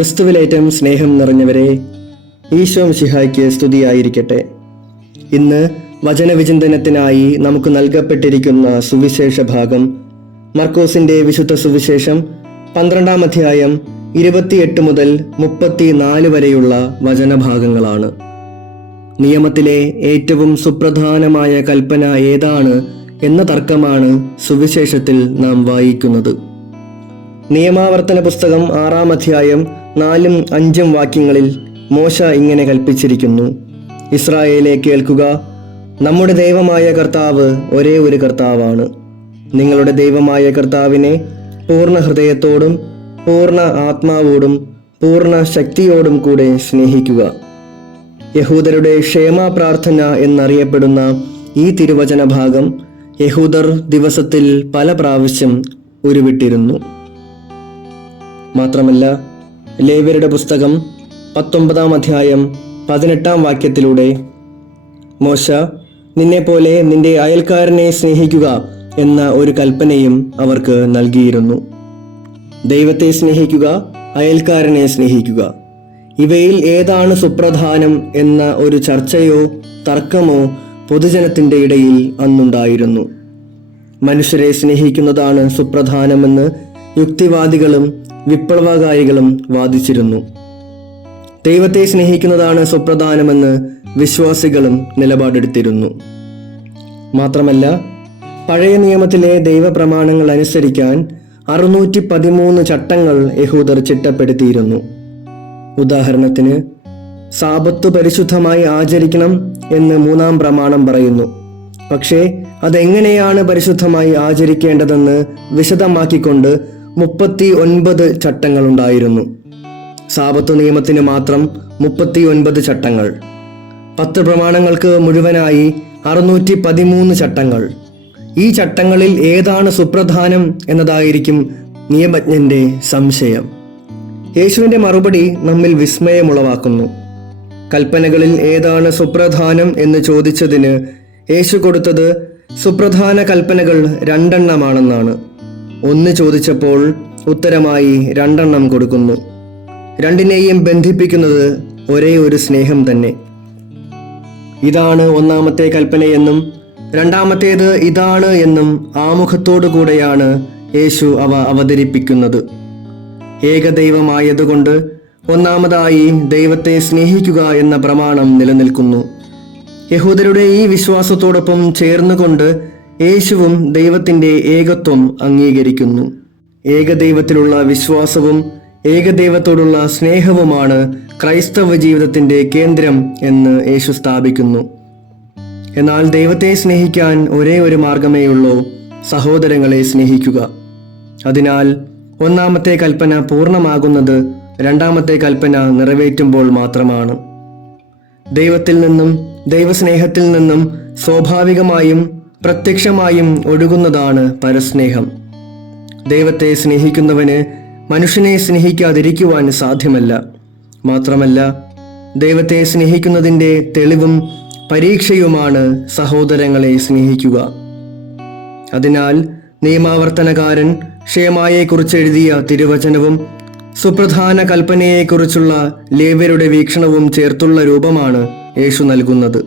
ക്രിസ്തുവിലേറ്റം സ്നേഹം നിറഞ്ഞവരെ ഈശോ ശിഹായ്ക്ക് സ്തുതിയായിരിക്കട്ടെ. ഇന്ന് വചനവിചിന്തനത്തിനായി നമുക്ക് നൽകപ്പെട്ടിരിക്കുന്ന സുവിശേഷ ഭാഗം മർക്കോസിന്റെ വിശുദ്ധ സുവിശേഷം പന്ത്രണ്ടാം അധ്യായം ഇരുപത്തിയെട്ട് മുതൽ മുപ്പത്തിനാല് വരെയുള്ള വചനഭാഗങ്ങളാണ്. നിയമത്തിലെ ഏറ്റവും സുപ്രധാനമായ കൽപ്പന ഏതാണ് എന്ന തർക്കമാണ് സുവിശേഷത്തിൽ നാം വായിക്കുന്നത്. നിയമാവർത്തന പുസ്തകം ആറാം അധ്യായം നാലും അഞ്ചും വാക്യങ്ങളിൽ മോശ ഇങ്ങനെ കൽപ്പിച്ചിരിക്കുന്നു. ഇസ്രായേലെ കേൾക്കുക നമ്മുടെ ദൈവമായ കർത്താവ് ഒരേ ഒരു കർത്താവാണ്. നിങ്ങളുടെ ദൈവമായ കർത്താവിനെ പൂർണ ഹൃദയത്തോടും പൂർണ ആത്മാവോടും പൂർണ ശക്തിയോടും കൂടെ സ്നേഹിക്കുക. യഹൂദരുടെ ക്ഷേമ പ്രാർത്ഥന എന്നറിയപ്പെടുന്ന ഈ തിരുവചന ഭാഗം യഹൂദർ ദിവസത്തിൽ പല പ്രാവശ്യം ഉരുവിട്ടിരുന്നു. മാത്രമല്ല ലേവ്യരുടെ പുസ്തകം പത്തൊമ്പതാം അധ്യായം പതിനെട്ടാം വാക്യത്തിലൂടെ മോശ നിന്നെപ്പോലെ നിന്റെ അയൽക്കാരനെ സ്നേഹിക്കുക എന്ന ഒരു കൽപ്പനയും അവർക്ക് നൽകിയിരുന്നു. ദൈവത്തെ സ്നേഹിക്കുക അയൽക്കാരനെ സ്നേഹിക്കുക. ഇവയിൽ ഏതാണ് സുപ്രധാനം എന്ന ഒരു ചർച്ചയോ തർക്കമോ പൊതുജനത്തിന്റെ ഇടയിൽ അന്നുണ്ടായിരുന്നു. മനുഷ്യരെ സ്നേഹിക്കുന്നതാണ് സുപ്രധാനമെന്ന് യുക്തിവാദികളും വിപ്ലവകാരികളും വാദിച്ചിരുന്നു. ദൈവത്തെ സ്നേഹിക്കുന്നതാണ് സുപ്രധാനമെന്ന് വിശ്വാസികളും നിലപാടെടുത്തിരുന്നു. മാത്രമല്ല പഴയ നിയമത്തിലെ ദൈവപ്രമാണങ്ങൾ അനുസരിക്കാൻ അറുന്നൂറ്റി പതിമൂന്ന് ചട്ടങ്ങൾ യഹൂദർ ചിട്ടപ്പെടുത്തിയിരുന്നു. ഉദാഹരണത്തിന് സാപത്ത് പരിശുദ്ധമായി ആചരിക്കണം എന്ന് മൂന്നാം പ്രമാണം പറയുന്നു. പക്ഷേ അതെങ്ങനെയാണ് പരിശുദ്ധമായി ആചരിക്കേണ്ടതെന്ന് വിശദമാക്കിക്കൊണ്ട് മുപ്പത്തി ഒൻപത് ചട്ടങ്ങളുണ്ടായിരുന്നു. സാപത്തു നിയമത്തിന് മാത്രം മുപ്പത്തി ഒൻപത് ചട്ടങ്ങൾ. പത്ത് പ്രമാണങ്ങൾക്ക് മുഴുവനായി അറുന്നൂറ്റി പതിമൂന്ന് ചട്ടങ്ങൾ. ഈ ചട്ടങ്ങളിൽ ഏതാണ് സുപ്രധാനം എന്നതായിരിക്കും നിയമജ്ഞന്റെ സംശയം. യേശുവിന്റെ മറുപടി നമ്മിൽ വിസ്മയമുളവാക്കുന്നു. കൽപ്പനകളിൽ ഏതാണ് സുപ്രധാനം എന്ന് ചോദിച്ചതിന് യേശു കൊടുത്തത് സുപ്രധാന കൽപ്പനകൾ രണ്ടെണ്ണമാണെന്നാണ്. ഒന്ന് ചോദിച്ചപ്പോൾ ഉത്തരമായി രണ്ടെണ്ണം കൊടുക്കുന്നു. രണ്ടിനെയും ബന്ധിപ്പിക്കുന്നത് ഒരേ ഒരു സ്നേഹം തന്നെ. ഇതാണ് ഒന്നാമത്തെ കൽപ്പനയെന്നും രണ്ടാമത്തേത് ഇതാണ് എന്നും ആമുഖത്തോടു കൂടെയാണ് യേശു അവ അവതരിപ്പിക്കുന്നത്. ഏകദൈവമായതുകൊണ്ട് ഒന്നാമതായി ദൈവത്തെ സ്നേഹിക്കുക എന്ന പ്രമാണം നിലനിൽക്കുന്നു. യഹൂദരുടെ ഈ വിശ്വാസത്തോടൊപ്പം ചേർന്നുകൊണ്ട് യേശുവും ദൈവത്തിന്റെ ഏകത്വം അംഗീകരിക്കുന്നു. ഏകദൈവത്തിലുള്ള വിശ്വാസവും ഏകദൈവത്തോടുള്ള സ്നേഹവുമാണ് ക്രൈസ്തവ ജീവിതത്തിന്റെ കേന്ദ്രം എന്ന് യേശു സ്ഥാപിക്കുന്നു. എന്നാൽ ദൈവത്തെ സ്നേഹിക്കാൻ ഒരേ ഒരു മാർഗമേയുള്ളൂ സഹോദരങ്ങളെ സ്നേഹിക്കുക. അതിനാൽ ഒന്നാമത്തെ കൽപ്പന പൂർണമാകുന്നത് രണ്ടാമത്തെ കൽപ്പന നിറവേറ്റുമ്പോൾ മാത്രമാണ്. ദൈവത്തിൽ നിന്നും ദൈവസ്നേഹത്തിൽ നിന്നും സ്വാഭാവികമായും പ്രത്യക്ഷമായും ഒഴുകുന്നതാണ് പരസ്നേഹം. ദൈവത്തെ സ്നേഹിക്കുന്നവന് മനുഷ്യനെ സ്നേഹിക്കാതിരിക്കുവാൻ സാധ്യമല്ല. മാത്രമല്ല ദൈവത്തെ സ്നേഹിക്കുന്നതിന്റെ തെളിവും പരീക്ഷയുമാണ് സഹോദരങ്ങളെ സ്നേഹിക്കുക. അതിനാൽ നിയമാവർത്തനകാരൻ ക്ഷേമായെക്കുറിച്ച് എഴുതിയ തിരുവചനവും സുപ്രധാന കൽപ്പനയെക്കുറിച്ചുള്ള ലേവ്യരുടെ വീക്ഷണവും ചേർത്തുള്ള രൂപമാണ് യേശു നൽകുന്നത്.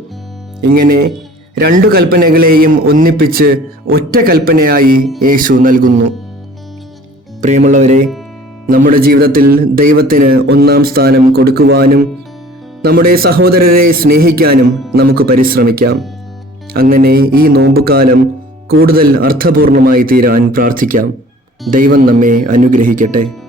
ഇങ്ങനെ രണ്ടു കൽപ്പനകളെയും ഒന്നിപ്പിച്ച് ഒറ്റ കൽപ്പനയായി യേശു നൽകുന്നു. പ്രിയമുള്ളവരെ നമ്മുടെ ജീവിതത്തിൽ ദൈവത്തിന് ഒന്നാം സ്ഥാനം കൊടുക്കുവാനും നമ്മുടെ സഹോദരരെ സ്നേഹിക്കാനും നമുക്ക് പരിശ്രമിക്കാം. അങ്ങനെ ഈ നോമ്പുകാലം കൂടുതൽ അർത്ഥപൂർണമായി തീരാൻ പ്രാർത്ഥിക്കാം. ദൈവം നമ്മെ അനുഗ്രഹിക്കട്ടെ.